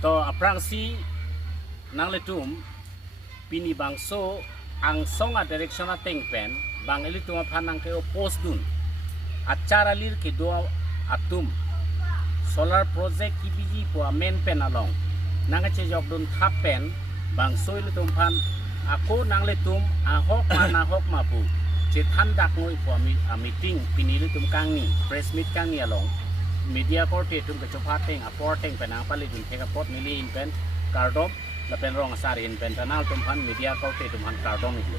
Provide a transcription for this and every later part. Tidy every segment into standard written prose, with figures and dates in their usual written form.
to aprangsi nang letum pini bangso ang songa direction tengpen bang eli tuma phanang ke post dun acara lir ke do atum solar project ki biji po main pen along nang che jok dun thap pen bang soil tum phan ako nang letum ahok mana hok mapu che than dak ngoi po meeting pini letum kang ni press meet kang ni along media court tum ke chopat teng aport teng penang pali dun ke pot mili in pen kardom la pen rong sari in pen tanal tum han media court tum han kardom itu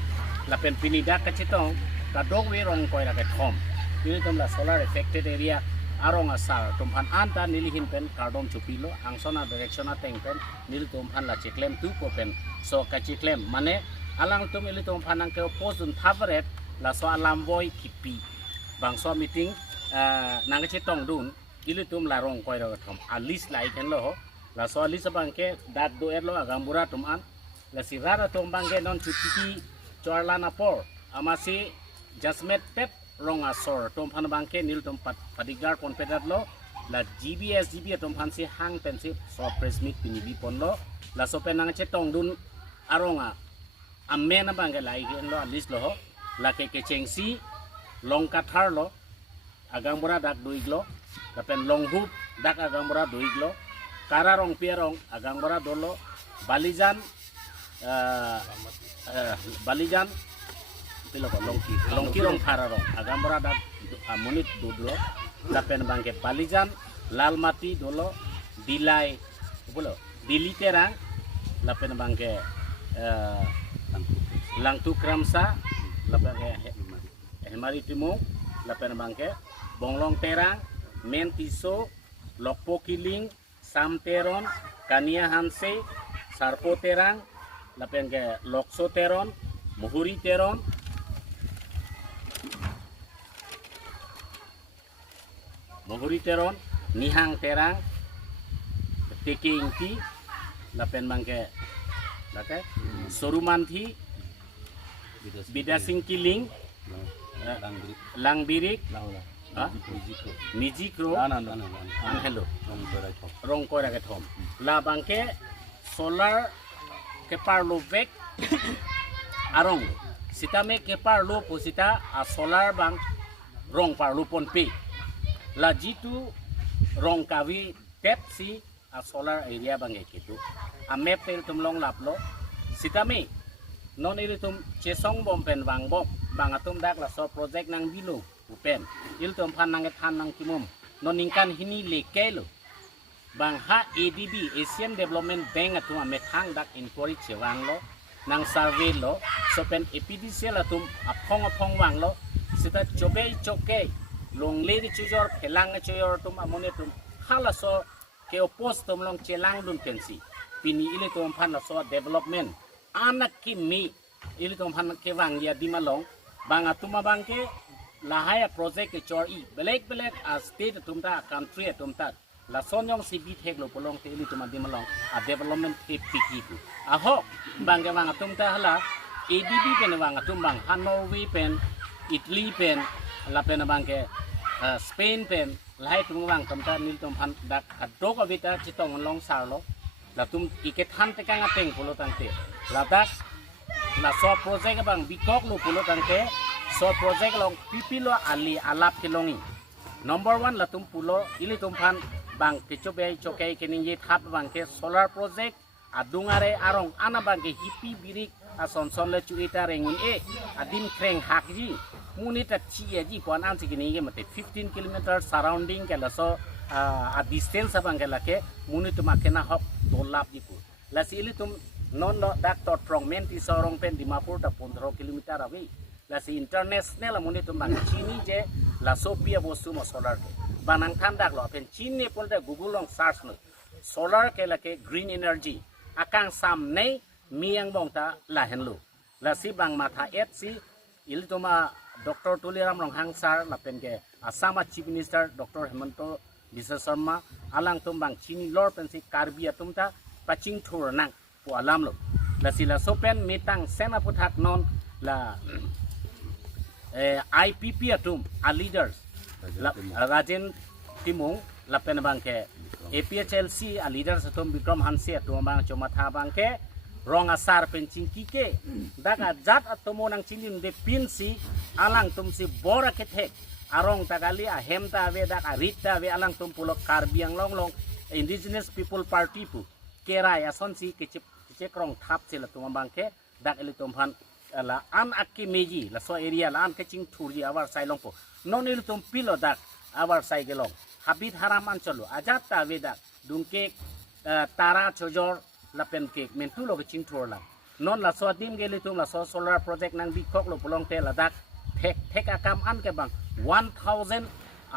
la pen pinida ka chitong ka dog we rong koi la ke thom ini tum la solar affected area arong asar tum han anta nilihin pen kardom chupilo angsona direction teng pen nil tum han la chiklem tu ko pen so ka chiklem mane alang tum ili tum phanang ke post dun thavret la so alam boy kipi bang so meeting nang chitong dun ili tum la rong koi ra thom alis lai ken lo la so alis bang ke dat do erlo agambura tum an la si rara tum bang ke non chuti chorlana por amasi jasmet pep rong asor tum phan bang ke nil tum padigar pon pedat lo la gbs tum phan si hang pen si so press meet pinibi pon lo la so pen nang chetong dun aronga amen bang ke lai ken lo alis lo la ke chengsi long kathar lo agambura dak duiglo lapen long hub dak agambura duiglo kara rong pierong agambura dolo balijan balijan pilo ko longki rong khara rong agambura dak amunit dudlo lapen bangke balijan lalmati dolo dilai bulo diliterang lapen bangke langtu kramsa lapen hemari timu lapen bangke bonglong terang mentiso lokpo kiling samteron kania hanse sarpo terang lapen ke lokso teron muhuri teron nihang terang tekingti lapen bangke lake sorumanthi bidasing kiling lang birik Mijikro hello rong koi raket hom la bangke solar ke parlo vek arong sitame ke parlo posita a solar bang rong parlo pon pe la jitu rong kawi pepsi a solar area bang ekitu a map tel tumlong laplo sitame non iritum chesong bompen bang bom bang atum dak la so project nang bilu upen il tum phan nang than nang kimum non ningkan hini lekelo bang ha adb asian development bank atum ame thang dak inquiry chewang lo nang survey lo so pen epdcl atum aphong wang lo sita choke long le di chujor phelang chujor tum amone tum hala so ke opos tum long chelang dun pensi pini ile tum phan so development anak kimi ile tum phan ke wang ya dimalong bang atuma bang ke lahaya project ke chor i belek a state tumta country tumta la sonyong sibi thek lo polong te ili tuma dimalong a development ke piki ku a ho bangga wang tumta hala adb pen wang tumbang hanoi pen italy pen la pen bangke spain pen lahai tum wang tumta nil tum han dak adok avita chitong long sarlo la tum iket han te kanga teng polo tangte la dak la so project bang bikok lo polo tangte so project long pipilo ali alap kilongi number 1 la tum pulo ili tum phan bang kechobe choke keningi thap bang ke solar project adungare arong ana bang ke hipi birik asonson le chuita rengun adim kreng hakji munita chi ji pon an sikini ge mate 15 km surrounding ke la so a distance bang ke la ke munit makena hok dolap ji pu la sili tum non lo dak tot trong men ti sorong pen dimapur ta 15 km awi la si international amuni tum bang chini je la sopia bostu mo solar ke banang thandak lo pen chini polte google long search no solar ke la ke green energy akang sam nei miang bongta la henlu la si bang matha et si il tuma dr tuliram rong hangsar la pen ke asama chief minister dr hemanto bisa sharma alang tum bang chini lor pen si karbia tumta paching thur nang po alam lo la si la sopen mitang sena puthak non la IPP atum a leaders Rajen Timung lapen bangke APHLC a leader sa tum Bikram Hanse tumang chomata bangke rong asar pencing kike daga jat atomo nang chilim de pinsi alang tum si bora kethek arong tagali a hemta ave dak a rita ave alang tum pulok Karbiang Longlong indigenous people party pu kerai ason si kecek rong thap sila tumang bangke dak eli tumhan la an akki meji la so area la an keching thurji awar sai longpo non eli tum pilo dak awar sai gelong habit haram ancolo ajat ta veda dungke tara chojor la pen ke mentu lo keching thurla non la so dim gele tum la so solar project nang bi kok lo pulong te la dak thek akam an ke bang 1000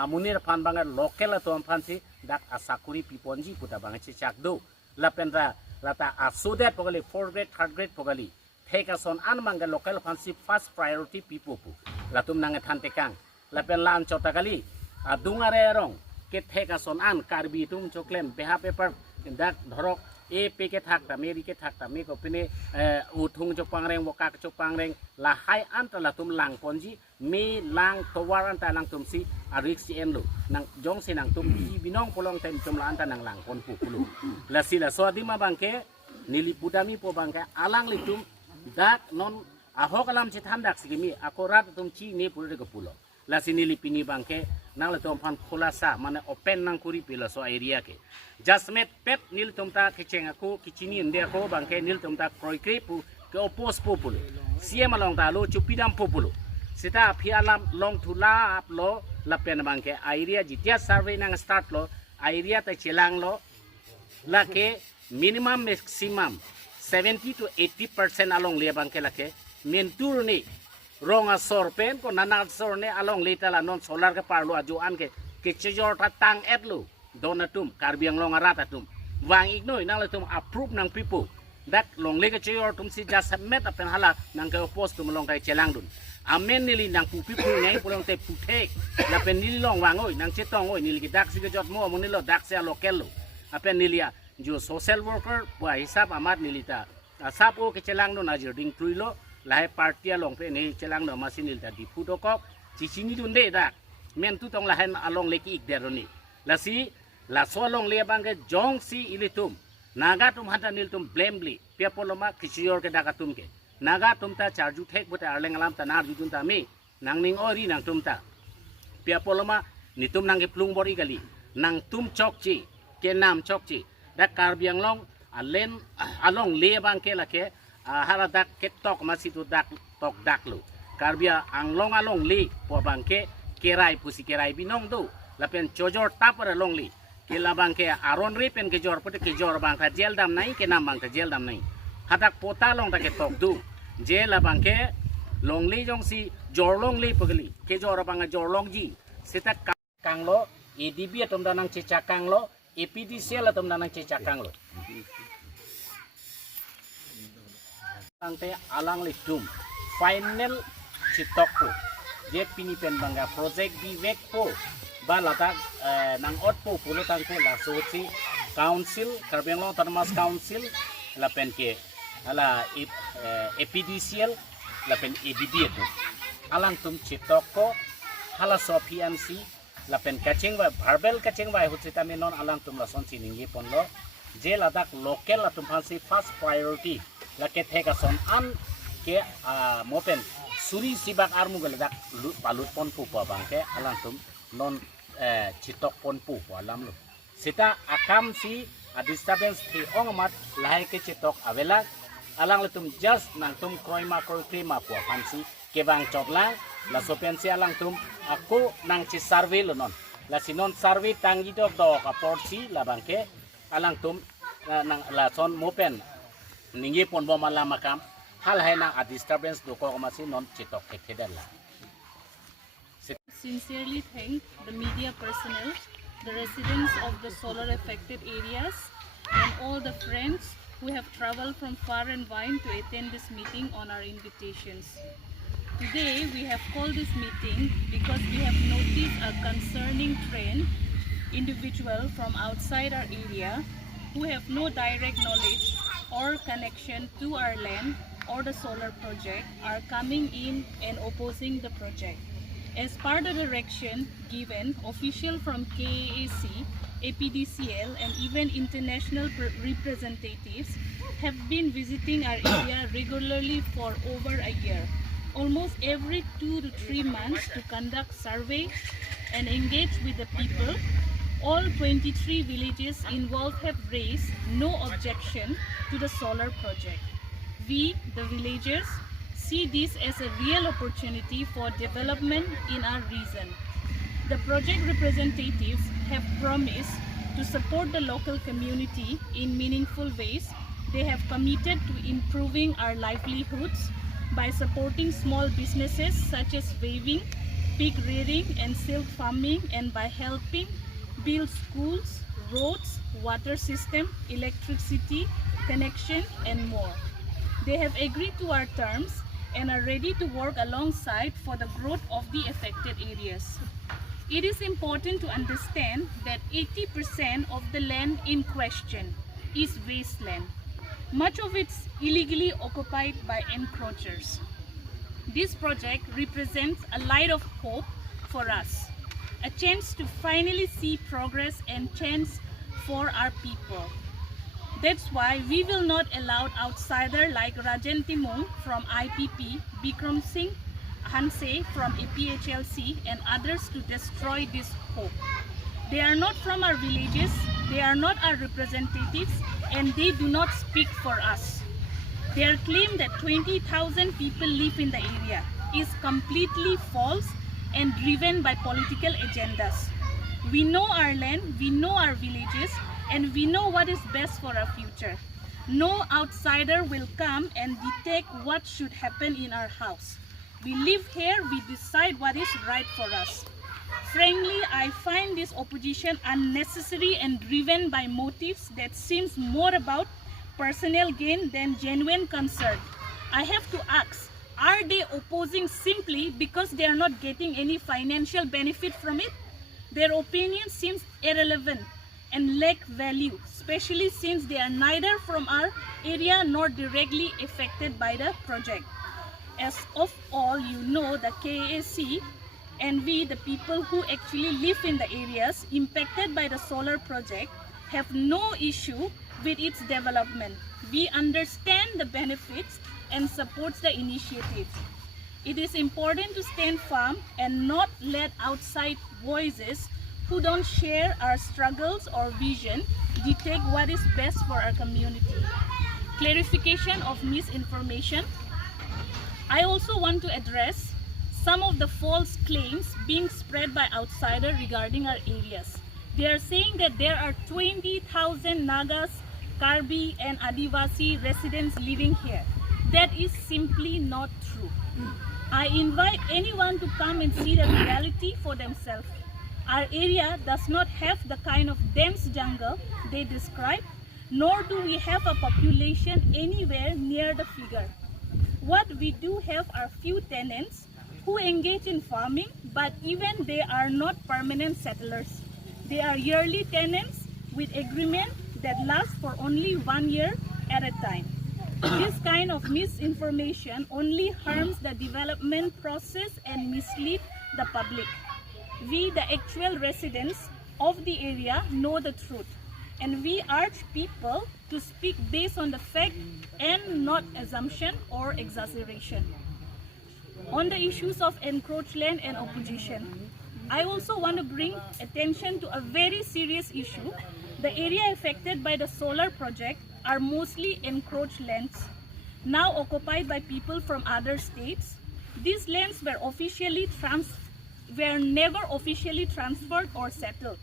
amunir pan bang local la tum pan si dak asakuri piponji puta bang chak do la pen ra lata asudet pogali 4 grade 3rd grade pogali thek ason an manga local pan si first priority people pu la tum nang than tekang la pen lan chotakali adungare rong ke theka son an karbi tum choklem beha paper dak dhorok e peke thakta meri ke thakta me ko pine uthung chopangreng boka chopangreng la hai an la tum lang ponji me lang towar an ta lang tum si arix en lu nang jong se nang tum bi binong polong tem tum la an ta nang lang pon pu pulu la sila so adima bangke nili budami po bangka alang litum dak non ahok alam chitham dak sigimi akorat tum chi ne pulre ko pulo la sinili pini bangke nang le tom pan khulasa mane open nang kuri pila so area ke jasmet pep nil tomta kecheng aku kichini inde ko bangke nil tomta kroikre pu ke opos popul sia malong ta lo chupidam popul sita phialam long thula ap lo la pen bangke area jitia survey nang start lo area ta chelang lo la ke minimum maximum 70 to 80% along le bangke la ke mentur ni ronga sorpen ko nanat sorne along litala non solar ke parlo aju an ke chejor ta tang etlu donatum Karbiang Long arata tum wang ignoi nang le tum approve nang people dak long le ke chejor tum si just submit apen hala nang ke post tum long kai chelang dun amen nili nang pu people ngai pulong te putek la pen nili long wang oi nang chetong oi nili ke dak si ke jot mo monilo dak se local lo apen nilia jo social worker pa hisab amat nilita asap o ke chelang dun ajir ding truilo lai partia long pe ni chelang no masinil ta di pudokok cicini dunde dak men tu tong lahen along leki ik deroni la si la so long le bang ke jong si ilitum naga tum hata nil tum blamely pe poloma kisior ke dakatum ke naga tum ta charju thek buta arleng alam ta nar judun ta me nang ning ori nang tum ta pe poloma ni tum nang ke plung bori gali nang tum chok chi ke nam chok chi dak Karbiang Long alen along le bang ke la ke hala dak ketok masih tu dak tok dak lu Karbia anglong along li po bangke kerai pusi kerai binong tu lapen chojor tapar along li ke la bangke aron ri pen ke jor pute ke jor bangka jel dam nai ke nam bangka jel dam nai hadak pota long dak tok du je la bangke long li jong si jor long li pagli ke jor bangka jor long ji sita kanglo EDB atom danang cecakang lo EPDCL atom danang cecakang lo Tangte alang litum final citok po je pini pen bangga project di vek po ba lata nang ot po pulo tangte la soci council Karbiang Long Autonomous Council la pen ke ala EPDCL la pen EDB itu alang tum citok ko hala so PMC la pen kaching wa verbal kaching wa hutsita menon alang tum la son siningi pon lo je ladak local la tum phansi first priority la ke theka son an ke mopen suri sibak armu geledak palut pon pu pa bangke alang tum non citok pon pu alam lu sita akam si disturbance thi ongmat lahai ke citok avela alang letum just nang tum kroima krima pu fansi ke bang chotlang la sopen si alang tum aku nang ci survey lo non la sinon survey tangi dok do ka porsi la bangke alang tum nang la son mopen ningi pon bo malam makam hal hai nang a disturbance do ko masih non citok ekedala. Sincerely thank the media personnel, the residents of the solar affected areas and all the friends who have traveled from far and wide to attend this meeting on our invitations. Today we have called this meeting because we have noticed a concerning trend. Individuals from outside our area who have no direct knowledge or connection to our land or the solar project are coming in and opposing the project. As part of the direction given, official from KAAC APDCL, and even international representatives have been visiting our area regularly for over a year, almost every 2 to 3 months, to conduct surveys and engage with the people. All 23 villages involved have raised no objection to the solar project. We, the villagers, see this as a real opportunity for development in our region. The project representatives have promised to support the local community in meaningful ways. They have committed to improving our livelihoods by supporting small businesses such as weaving, pig rearing and silk farming, and by helping build schools, roads, water system, electricity connection, and more. They have agreed to our terms and are ready to work alongside for the growth of the affected areas. It is important to understand that 80% of the land in question is wasteland. Much of it is illegally occupied by encroachers. This project represents a light of hope for us, a chance to finally see progress and chance for our people. That's why we will not allow outsiders like Rajan Timong from IPP, Bikram Singh Hanse from APHLC, and others to destroy this hope. They are not from our villages, they are not our representatives, and they do not speak for us. Their claim that 20,000 people live in the area is completely false and driven by political agendas. We know our land, we know our villages, and we know what is best for our future. No outsider will come and dictate what should happen in our house. We live here, we decide what is right for us. Frankly, I find this opposition unnecessary and driven by motives that seems more about personal gain than genuine concern. I have to ask, are they opposing simply because they are not getting any financial benefit from it? Their opinion seems irrelevant and lack value, especially since they are neither from our area nor directly affected by the project. As of all you know, the KAC and we, the people who actually live in the areas impacted by the solar project, have no issue with its development. We understand the benefits and supports the initiative. It is important to stand firm and not let outside voices who don't share our struggles or vision dictate what is best for our community. Clarification of misinformation. I also want to address some of the false claims being spread by outsiders regarding our areas. They are saying that there are 20,000 Nagas, Karbi and Adivasi residents living here. That is simply not true. I invite anyone to come and see the reality for themselves. Our area does not have the kind of dense jungle they describe, nor do we have a population anywhere near the figure. What we do have are few tenants who engage in farming, but even they are not permanent settlers. They are yearly tenants with agreement that lasts for only 1 year at a time. This kind of misinformation only harms the development process and misleads the public. We, the actual residents of the area, know the truth, and we urge people to speak based on the fact and not assumption or exaggeration. On the issues of encroached land and opposition, I also want to bring attention to a very serious issue. The area affected by the solar project are mostly encroached lands, now occupied by people from other states. These lands were never officially transferred or settled,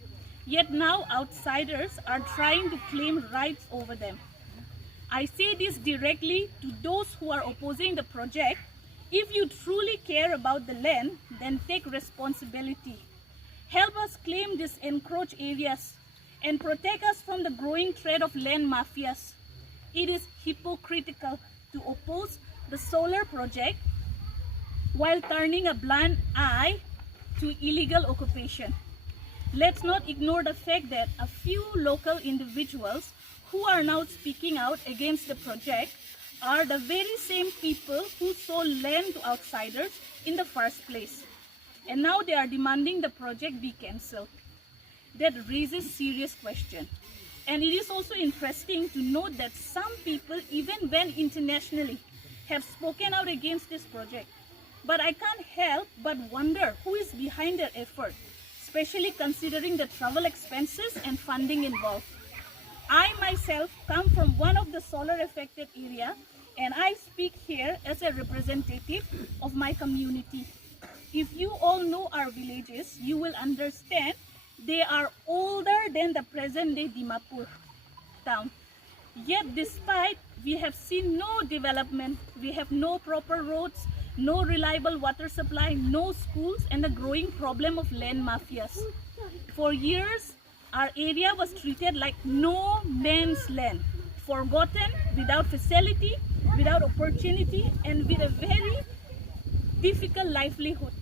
yet now outsiders are trying to claim rights over them. I say this directly to those who are opposing the project. If you truly care about the land, then take responsibility. Help us claim these encroached areas and protect us from the growing threat of land mafias. It is hypocritical to oppose the solar project while turning a blind eye to illegal occupation. Let's not ignore the fact that a few local individuals who are now speaking out against the project are the very same people who sold land to outsiders in the first place. And now they are demanding the project be cancelled. that raises serious question. And it is also interesting to note that some people, even when internationally, have spoken out against this project. But I can't help but wonder who is behind their effort, especially considering the travel expenses and funding involved. I myself come from one of the solar affected area, and I speak here as a representative of my community. If you all know our villages, you will understand they are older than the present day Dimapur town. Yet despite we have seen no development, we have no proper roads, no reliable water supply, no schools, and a growing problem of land mafias. For years, our area was treated like no man's land, forgotten, without facility, without opportunity, and with a very difficult livelihood.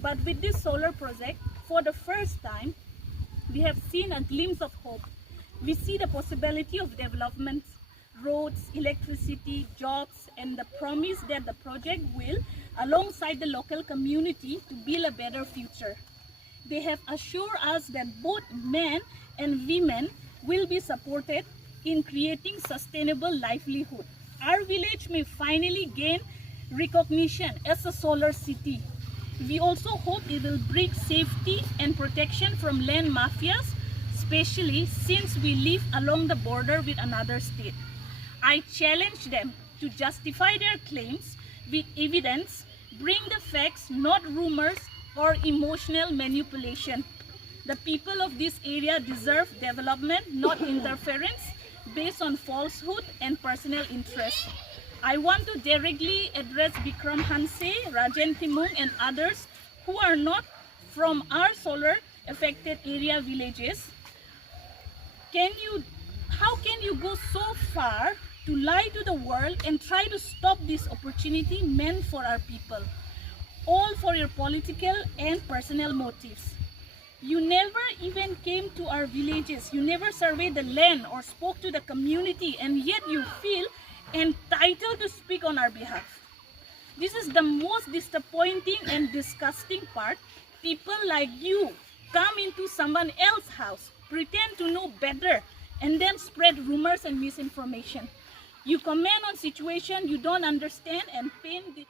But with this solar project, for the first time, we have seen a glimpse of hope. We see the possibility of development, roads, electricity, jobs, and the promise that the project will, alongside the local community, to build a better future. They have assured us that both men and women will be supported in creating sustainable livelihood. Our village may finally gain recognition as a solar city. We also hope it will bring safety and protection from land mafias, especially since we live along the border with another state. I challenge them to justify their claims with evidence, bring the facts, not rumors or emotional manipulation. The people of this area deserve development, not interference based on falsehood and personal interest. I want to directly address Bikram Hanse, Rajan Timung, and others who are not from our solar affected area villages. How can you go so far to lie to the world and try to stop this opportunity meant for our people? All for your political and personal motives. You never even came to our villages. You never surveyed the land or spoke to the community, and yet you feel entitled to speak on our behalf. This is the most disappointing and disgusting part. People like you come into someone else's house, pretend to know better, and then spread rumors and misinformation. You comment on situation you don't understand and paint the